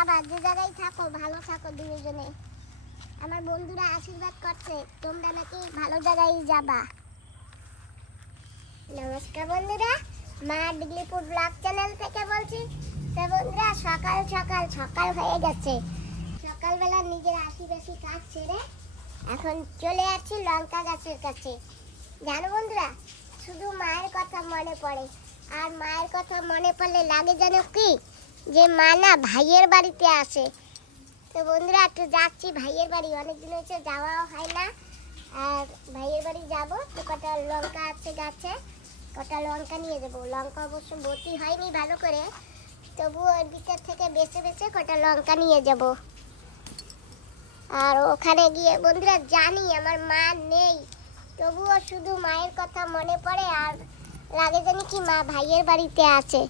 যাবা যে জায়গায় থাকো, ভালো থাকো দুজনে আমার বন্ধুরা আশীর্বাদ করছে, তোমরা নাকি ভালো জায়গায় যাবা। নমস্কার বন্ধুরা, মা ডিগলিপুর ব্লগ চ্যানেল থেকে বলছি, তো বন্ধুরা, সকাল সকাল সকাল হয়ে গেছে। সকালবেলা নিজের আশিপাশি কাজ ছেড়ে এখন চলে যাচ্ছি লঙ্কা গাছের কাছে। জানো বন্ধুরা, শুধু মায়ের কথা মনে পড়ে, আর মায়ের কথা মনে পড়লে লাগে যেন কি? যে মা না ভাইয়ের বাড়িতে আসে। তো বন্ধুরা একটু যাচ্ছি ভাইয়ের বাড়ি। অনেকদিন হয়েছে, যাওয়াও হয় না। আর ভাইয়ের বাড়ি যাব। তো কটা লঙ্কা আছে গাছে, কটা লঙ্কা নিয়ে যাব। লঙ্কা অবশ্য ভর্তি হয়নি ভালো করে। তবু ওর ভিতর থেকে বেছে বেছে কটা লঙ্কা নিয়ে যাব। আর ওখানে গিয়ে বন্ধুরা জানি আমার মা নেই। তবুও শুধু মায়ের কথা মনে পড়ে আর লাগে জানি কি মা ভাইয়ের বাড়িতে আছে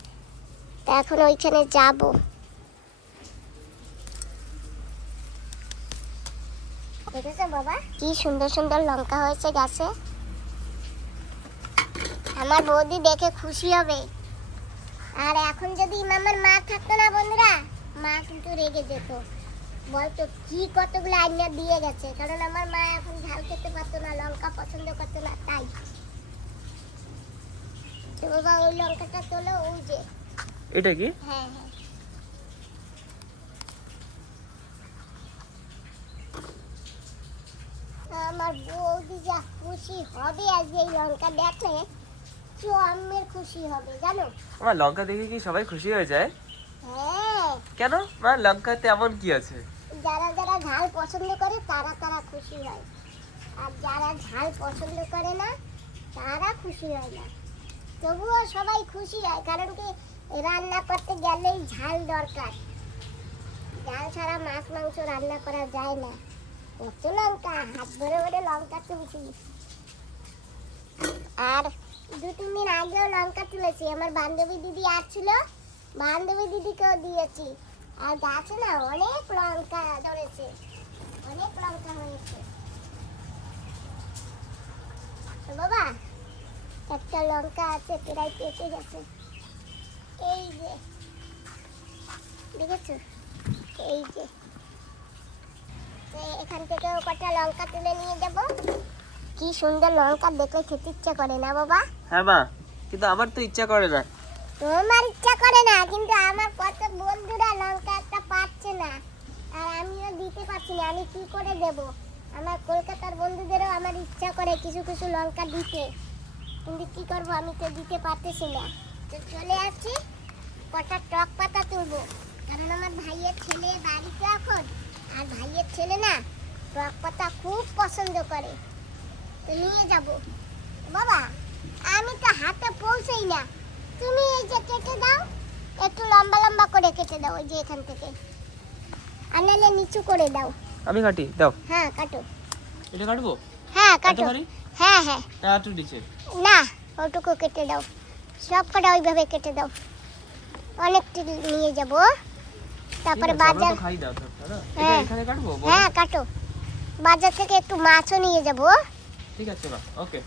তা এখন ওইখানে যাব। দেখেছ বাবা? কি সুন্দর সুন্দর লঙ্কা হয়েছে গাছে। আমার বৌদি দেখে খুশি হবে। আর এখন যদি মামার মা থাকতো না বন্ধুরা মা কিন্তু রেগে যেত। বলতো কি কতগুলো আইনা দিয়ে গেছে? কারণ আমার মা এখন ঝাল খেতে পারতো না লঙ্কা পছন্দ করতো না তাই। তো বাবা ওই লঙ্কাটা তোলো ওই যে এটা কি? হ্যাঁ হ্যাঁ। আমার বৌদি যা খুশি হবে আজকে এই লঙ্কা দেখলে চমের খুশি হবে জানো? আমার লঙ্কা দেখে কি সবাই খুশি হয়ে যায়? হ্যাঁ। কেন? মা লঙ্কাতে এমন কি আছে? যারা যারা ঝাল পছন্দ করে তারা তারা খুশি হয়। আর যারা ঝাল পছন্দ করে না তারা খুশি হয় না। তবুও সবাই খুশি হয় কারণ কি রান্না করতে গেলেই ঝাল দরকার। ঝাল ছাড়া মাছ, মাংস রান্না করা যায় না। কত লঙ্কা? হাত ধরে ভরে লঙ্কা তুলছি। আর দু, তিন দিন আগেও লঙ্কা তুলেছি। আমার বান্ধবী দিদি আসছিল, বান্ধবী দিদিকেও দিয়েছি। আর গাছে না অনেক লঙ্কা ধরেছে। অনেক লঙ্কা হয়েছে। বাবা, একটা লঙ্কা আছে প্রায় পেকে গেছে। এই যে। দেখেছ? এই যে। এখান থেকেও কটা লঙ্কা তুলে নিয়ে যাব। কি সুন্দর লঙ্কা দেখলে খেতে ইচ্ছা করে না বাবা? হ্যাঁ মা কিন্তু আমার তো ইচ্ছা করে না। তোমার ইচ্ছা করে না কিন্তু আমার কত বন্ধুরা লঙ্কা একটা পাচ্ছে না। আর আমিও দিতে পারছি না আমি কি করে দেব? আমার কলকাতার বন্ধুদেরও আমার ইচ্ছা করে কিছু কিছু লঙ্কা দিতে। কিন্তু কি করব আমি তো দিতে পারতেছি না। তো চলে আসছি কটা টক পাতা তুলবো। কারণ আমার ভাইয়ের ছেলে বাড়িতে এখন আর ভাইয়ের ছেলে না টক পাতা খুব পছন্দ করে। তো নিয়ে যাব। বাবা আমি তো হাতে পৌঁছেই না। তুমি এই যে কেটে দাও একটু লম্বা লম্বা করে কেটে দাও ওই যে এখান থেকে। আর নাহলে নিচু করে দাও। আমি কাটি দাও। হ্যাঁ কাটো। এটা কাটবো? হ্যাঁ কাটো। হ্যাঁ হ্যাঁ। না ওটুকু কেটে দাও। সব কটা ওইভাবে কেটে দাও। অনেকটা নিয়ে যাব। তারপরে বাজার হ্যাঁ। এখানে কাটবো হ্যাঁ কাটো। বাজার থেকে একটু মাছও নিয়ে যাব। ঠিক আছে ওকে।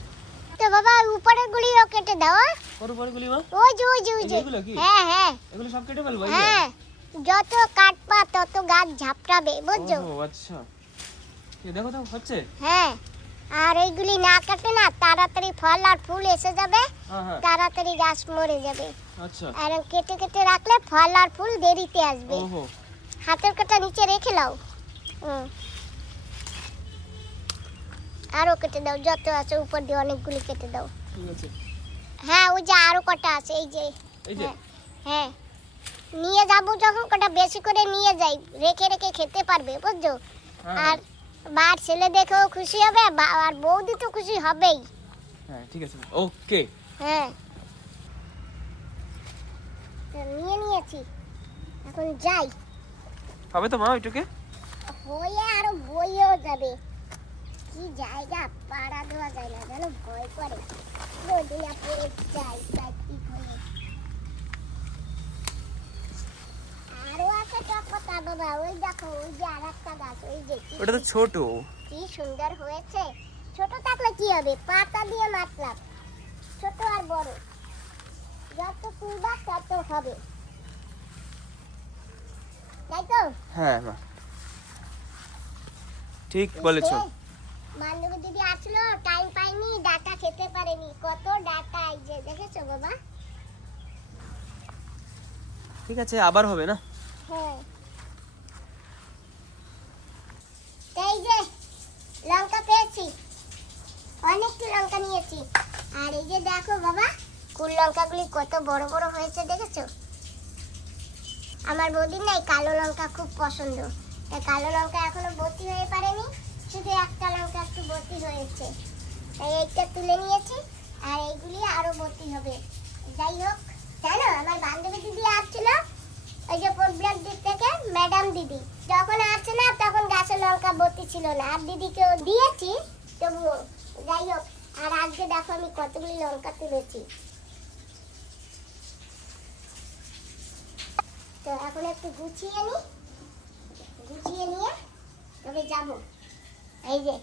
তো বাবা উপরের গুলিও কেটে দাও? ওর উপরে গুলি ওই যে ওই যে ওই যে। হ্যাঁ হ্যাঁ। এগুলো সব কেটে ফেলব হ্যাঁ। যত কাটবা তত গাছ ঝাপটাবে বুঝছ? ও আচ্ছা। দেখো তো হচ্ছে? হ্যাঁ। আর এইগুলি না কাটে না তাড়াতাড়ি ফল আর ফুল এসে যাবে হ্যাঁ হ্যাঁ। তাড়াতাড়ি গাছ মরে যাবে। আচ্ছা। আর কেটে কেটে রাখলে ফল আর ফুল দেরিতে আসবে। ওহো। হাতের কাটা নিচে রেখে হুম। আরও কেটে দাও যত আছে উপর দিয়ে অনেকগুলি কেটে দাও। ঠিক আছে। হ্যাঁ ওই যে আরও কটা আছে এই যে। এই যে। হ্যাঁ, হ্যাঁ। নিয়ে যাব যখন কটা বেশি করে নিয়ে যাই রেখে রেখে খেতে পারবে বুঝছ? আর বার ছেলে দেখেও খুশি হবে আর বৌদি তো খুশি হবেই। হ্যাঁ ঠিক আছে। ওকে। হ্যাঁ। নিয়ে নিয়েছি। এখন যাই। হবে তো মা ওইটুকে? হয়ে আরও বইয়েও যাবে। কি জায়গা পাড়া দেওয়া যায় না যেন ভয় করে। নদিয়া পড়ে যাই তাই কি করে আরও আছে টপকা বাবা ওই দেখো ওই যে আর একটা গাছ ওই যে কি ওটা তো ছোট। কি সুন্দর হয়েছে। ছোট থাকলে কি হবে? পাতা দিয়ে মাতলাম ছোট আর বড়। যত তুলবা তত হবে। তাই তো? হ্যাঁ মা। ঠিক বলেছ। বান্ধবী দিদি আসলো টাইম পাইনি ডাটা খেতে পারেনি। কত ডাটা এই যে দেখেছ বাবা? ঠিক আছে আবার হবে না? লঙ্কা নিয়েছি। আর এই যে দেখো বাবা, কুল লঙ্কাগুলি কত বড় বড় হয়েছে, দেখেছ? আমার বৌদির কালো লঙ্কা খুব পছন্দ। তাই কালো লঙ্কা এখনও ভর্তি হয়ে পারেনি, শুধু একটা লঙ্কা একটু ভর্তি হয়েছে। তাই এইটা তুলে নিয়েছি, আর এইগুলি আরও ভর্তি হবে। যাই হোক, জানো, আমার বান্ধবী দিদি আসছিল ওই যে দিক থেকে ম্যাডাম দিদি, যখন না তখন গাছে লঙ্কা ছিল না। আর দিয়েছি, তবুও যাই হোক, আর আজকে দেখো আমি কতগুলি লঙ্কা তুলেছি। তো এখন একটু গুছিয়ে নি, গুছিয়ে নিয়ে তবে যাব। এই যে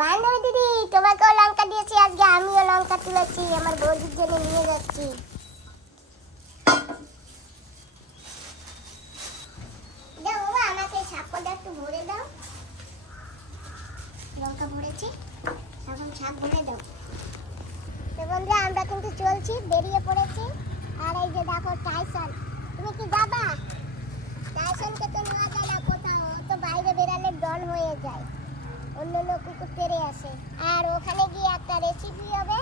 বান্ধবী দিদি, তোমাকেও লঙ্কা দিয়েছি, আজকে আমিও লঙ্কা তুলেছি, আমার বৌদির জন্য নিয়ে যাচ্ছি দাও বাবা আমাকে এই সাপটা একটু ভরে দাও। লঙ্কা ভরেছি, এখন সাপ ভরে দাও তো বন্ধুরা, আমরা কিন্তু চলছি, বেরিয়ে পড়েছি। আর এই যে দেখো টাইসন তুমি কি যাবা? টাইসনকে তো নেওয়া যায় না কোথাও তো বাইরে বেরালে ডন হয়ে যায়। অন্য লোক কুকুর তেড়ে আসে। আর ওখানে গিয়ে একটা রেসিপি হবে,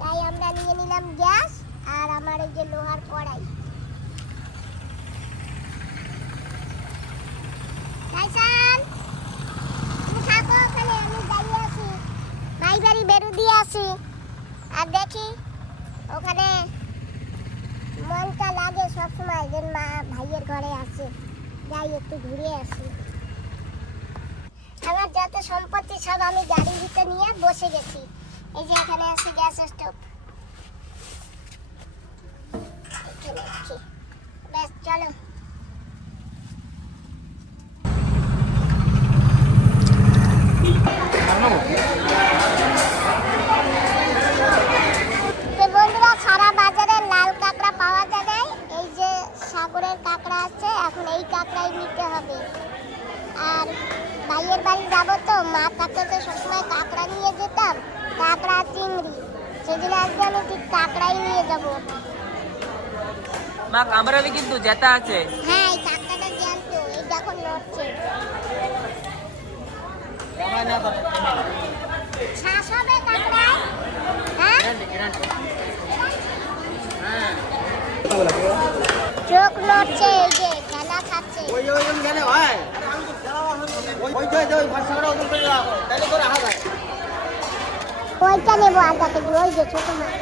তাই আমরা নিয়ে নিলাম গ্যাস আর আমার এই যে লোহার কড়াই। দাঁড়িয়ে আছি। ভাই বাড়ি বেরু দিয়ে আসি। আর দেখি, ওখানে মনটা লাগে সবসময় যে মা ভাইয়ের ঘরে আসে। যাই একটু ঘুরে আসি। আমার যত সম্পত্তি সব আমি গাড়ির ভিতরে নিয়ে বসে গেছি। এই যে এখানে আছে গ্যাস চলো তো বন্ধুরা সারা বাজারে লাল কাঁকড়া পাওয়া যাবে এই যে সাগরের কাঁকড়া এখন এই কাঁকড়াই নিতে হবে। আর ভাইয়ের বাড়ি যাব তো মা কাছে তো সবসময় কাঁকড়া নিয়ে যেতাম কাঁকড়া চিংড়ি। সেদিন আজকে আমি ঠিক কাঁকড়াই নিয়ে যাব। মা কামড়াবে কিন্তু জেতা আছে। হ্যাঁ এই কাঁকড়াটা জ্যান্ত এই দেখো নড়ছে। শ্বাস হবে কাঁকড়ায়? হ্যাঁ। চোখ নড়ছে এই যে খেলা খাচ্ছে। ওই ওইজন গেলে হয়। ওই যে ওই ভাষাটা ওজন করে রাখো তাহলে করে হাত ওইটা নেব আগে ওই যে ছোট মাছ।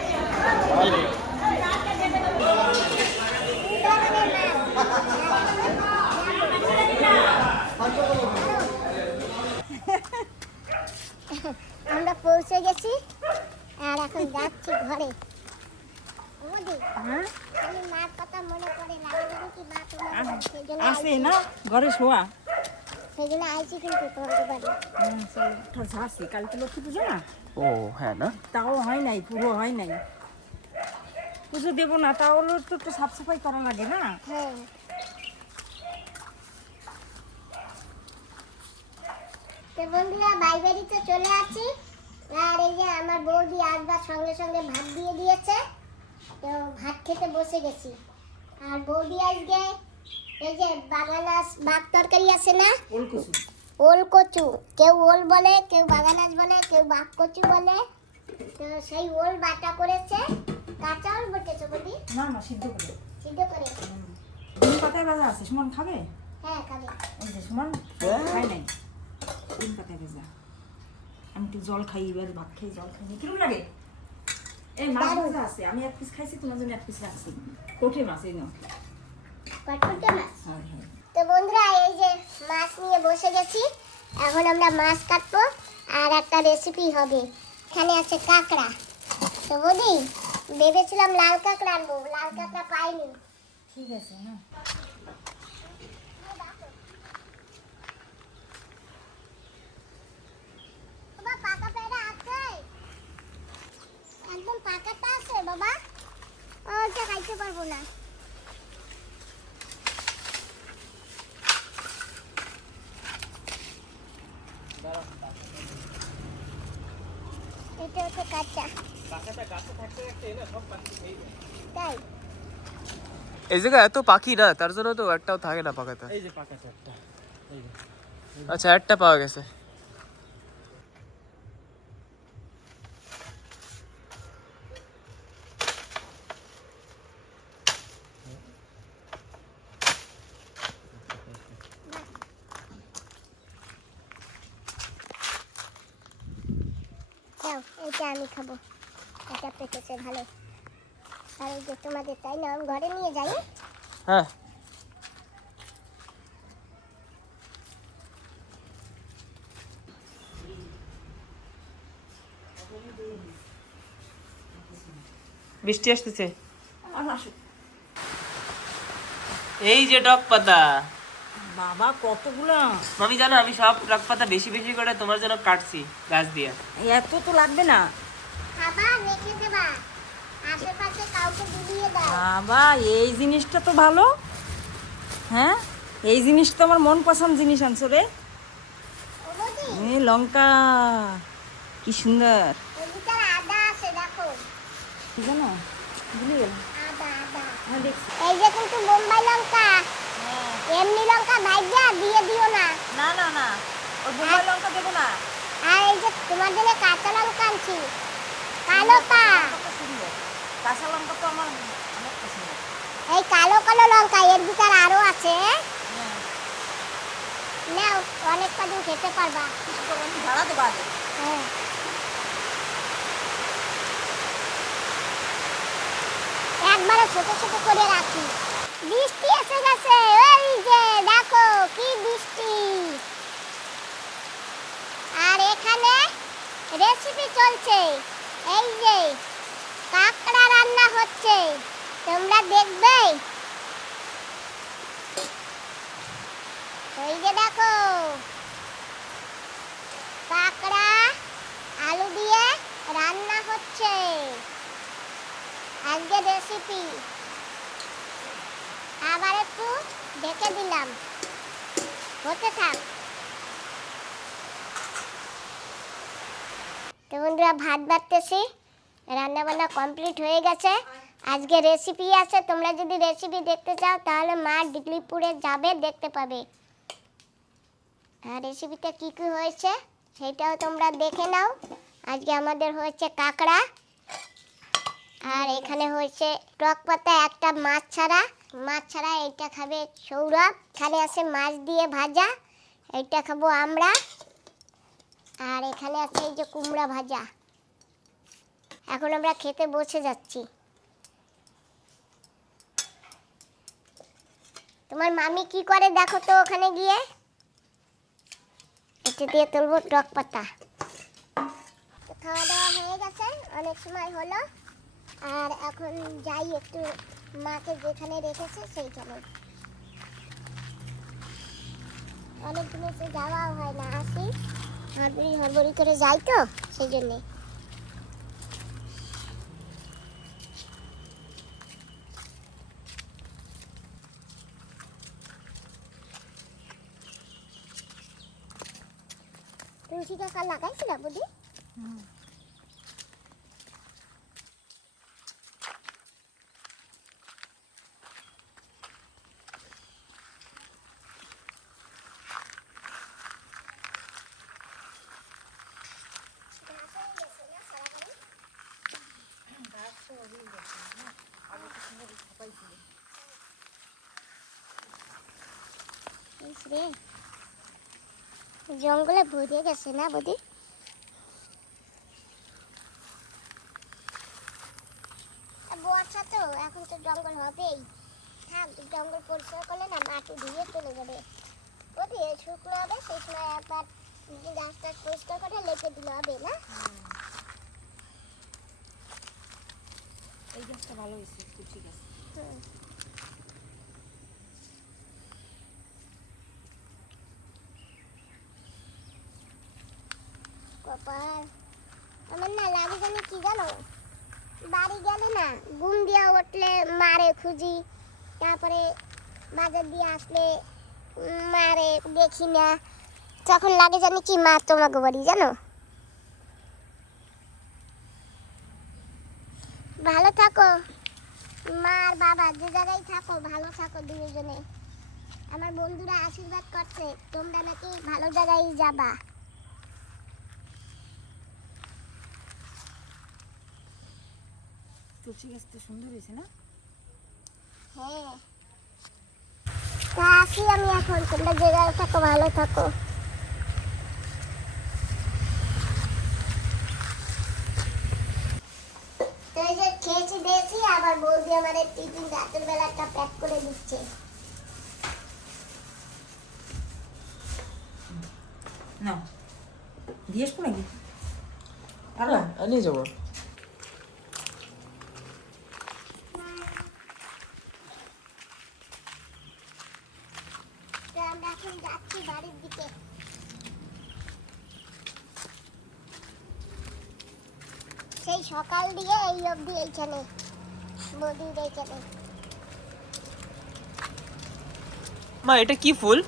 আমরা পৌঁছে গেছি আর এখন যাচ্ছি ঘরে। আসে আইছি। না? ঘরে শোয়া? সেই জন্য আইছি কিন্তু তোমাদের বাড়ি আসি কাল তো লক্ষ্মী পুজো না? ও হ্যাঁ না। তাও হয় নাই পুরো হয় নাই। পুজো দেবো না তাহলে তো একটু সাফ সাফাই করা লাগে না? হ্যাঁ। তো বন্ধুরা বাই বাড়িতে চলে আসি আর এই যে আমার বৌদি আসবার সঙ্গে সঙ্গে ভাত দিয়ে দিয়েছে। তো ভাত খেতে বসে গেছি। আর বৌদি আজকে এই যে বাগানাস বাগ তরকারি আছে না? ওল কচু কেউ ওল বলে কেউ বাগানাস বলে কেউ বাগ কচু বলে। তো সেই ওল বাটা করেছে। কাঁচা ওল বটেছে বৌদি? না না সিদ্ধ করে। সিদ্ধ করে? ডিম পাতায় ভাজা আছে সুমন খাবে? হ্যাঁ খাবে। এই যে সুমন খাই নাই। ডিম পাতায় ভাজা। আমি একটু জল খাই এবার ভাত খাই জল খাই। কিরম লাগে? এই মাছ ভাজা আছে আমি এক পিস খাইছি তোমার জন্য এক পিস রাখছি কোঠে মাছ এই নাও মাছ হ্যাঁ হ্যাঁ তো বন্ধুরা এই যে মাছ নিয়ে বসে গেছি এখন আমরা মাছ কাটবো আর একটা রেসিপি হবে এখানে আছে কাঁকড়া তো বৌদি ভেবেছিলাম লাল কাঁকড়া আনব লাল কাঁকড়া পাইনি ঠিক আছে হ্যাঁ পাকাটা আছে বাবা। ওটা খাইতে পারব না। এটা হচ্ছে কাঁচা। এই জায়গায় এত পাখি না তার জন্য তো একটাও থাকে না পাকাতে একটা। আচ্ছা একটা পাওয়া গেছে। ভালো। আর এই যে তোমাদের তাই না? আমি ঘরে নিয়ে যাই হ্যাঁ? বৃষ্টি আসতেছে। আর এই যে টক পাতা। বাবা কতগুলো? মামি জানো আমি সব টক পাতা বেশি বেশি করে তোমার জন্য কাটছি গাছ দিয়ে। এত তো লাগবে না খাবা রেখে দেবা আশেপাশে কাউকে দিয়ে দাও বাবা এই জিনিসটা তো ভালো। হ্যাঁ? এই জিনিস তো আমার মন পছন্দ জিনিস আনছো রে। লঙ্কা কি সুন্দর। জানো? গেল হ্যাঁ এই যে কিন্তু বোম্বাই লঙ্কা। এমনি লঙ্কা ভাইজা দিয়ে দিও না। না না না। ওই বোম্বাই লঙ্কা দেবো না। আর এই যে তোমার জন্য কাঁচা লঙ্কা আনছি। কাঁচা লঙ্কা তো আমার এই কালো কালো লঙ্কা এর ভিতরে আরও আছে। হ্যাঁ। নাও অনেক কদিন খেতে পারবা। ভাড়া দেবো আগে হ্যাঁ। একবারে ছোট ছোট করে রাখি। বৃষ্টি এসে গেছে ওই যে দেখো কি বৃষ্টি। আর এখানে রেসিপি চলছে। এই যে কাঁকড়া রান্না হচ্ছে। তোমরা দেখবে। এই যে দেখো কাঁকড়া আলু দিয়ে রান্না হচ্ছে। আজকে রেসিপি আবার একটু ঢেকে দিলাম। হতে থাক। তো বন্ধুরা, ভাত বাড়তেছি। রান্না বান্না কমপ্লিট হয়ে গেছে। আজকে রেসিপি আছে, তোমরা যদি রেসিপি দেখতে চাও, তাহলে মা ডিগলিপুরে যাবে, দেখতে পাবে। আর রেসিপিটা কী কী হয়েছে, সেটাও তোমরা দেখে নাও। আজকে আমাদের হয়েছে কাঁকড়া, আর এখানে হয়েছে টক পাতা, একটা মাছ ছাড়া। মাছ ছাড়া এইটা খাবে সৌরভ, এখানে আছে মাছ দিয়ে ভাজা এইটা খাব আমরা। আর এখানে আছে এই যে কুমড়া ভাজা। এখন আমরা খেতে বসে যাচ্ছি। তোমার মামি কি করে দেখো তো ওখানে গিয়ে? এটা দিয়ে তুলবো টক পাতা। খাওয়া দাওয়া হয়ে গেছে, অনেক সময় হলো। আর এখন যাই একটু মাকে যেখানে রেখেছে সেইখানে। অনেক দিন যাওয়াও হয় না, আসি। হড়বড়ি হড়বড়ি করে যাই তো, সেই জন্যে। তুলসী কাকা লাগাইছিল বুঝি জঙ্গলে ভরে গেছে না বদি? বর্ষা তো এখন তো জঙ্গল হবেই। থাক জঙ্গল পরিষ্কার করলে না মাটি ধুয়ে চলে যাবে। বদি শুকনো হবে সেই সময় একবার টাছ পরিষ্কার করে লেপে দিলে হবে না? এই গাছটা ভালো হয়েছে ঠিক আছে। হুম। কপাল আমার না লাগে জানি কি জানো গেলে না উঠলে মারে খুঁজি, তারপরে বাজার দিয়ে আসলে মারে দেখি না। তখন লাগে জানি কি মা তোমাকে বাড়ি জানো? ভালো থাকো। মা আর বাবা যে জায়গায় থাকো, ভালো থাকো দুজনে। আমার বন্ধুরা আশীর্বাদ করছে, তোমরা নাকি ভালো জায়গায় যাবা। তুলসী গাছটা সুন্দর হয়েছে না? হ্যাঁ। আসি আমি এখন তোমরা যে জায়গায় থাকো ভালো থাকো। এই যে খেয়েছি দিয়েছি আবার বৌদি আমার টিফিন রাতের বেলা একটা প্যাক করে দিচ্ছে। না দিয়ে আসব নাকি পারলা নিয়ে যাব তো আমরা এখন যাচ্ছি বাড়ির দিকে। সেই সকাল দিয়ে এই অবধি এইখানে বৌদির এইখানে। মা এটা কি ফুল?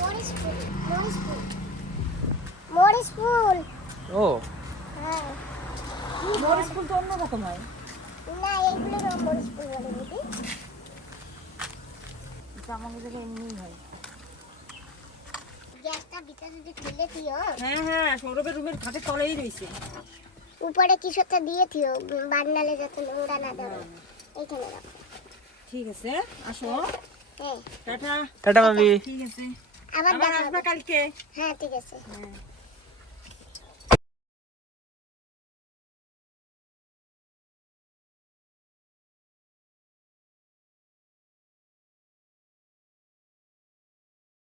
মরিচ ফুল মরিচ ফুল। মরিচ ফুল। ও। হ্যাঁ। মরিচ ফুল তো অন্যরকম হয়। না এইগুলোর মরিচ ফুল বলে দিদি জায়গায় এমনিই হয়। গ্যাসটা ভিতরে যদি ফেলে দিও। হ্যাঁ হ্যাঁ সৌরভের রুমের খাটের তলেই রয়েছে। উপরে কিছু একটা দিয়ে দিও বান্নালে যাতে নোংরা না দাও এইখানে রাখো। ঠিক আছে আসো। হ্যাঁ টাটা। টাটা মামি ঠিক আছে। আবার দেখা আসবে হবে। কালকে। হ্যাঁ ঠিক আছে। হ্যাঁ।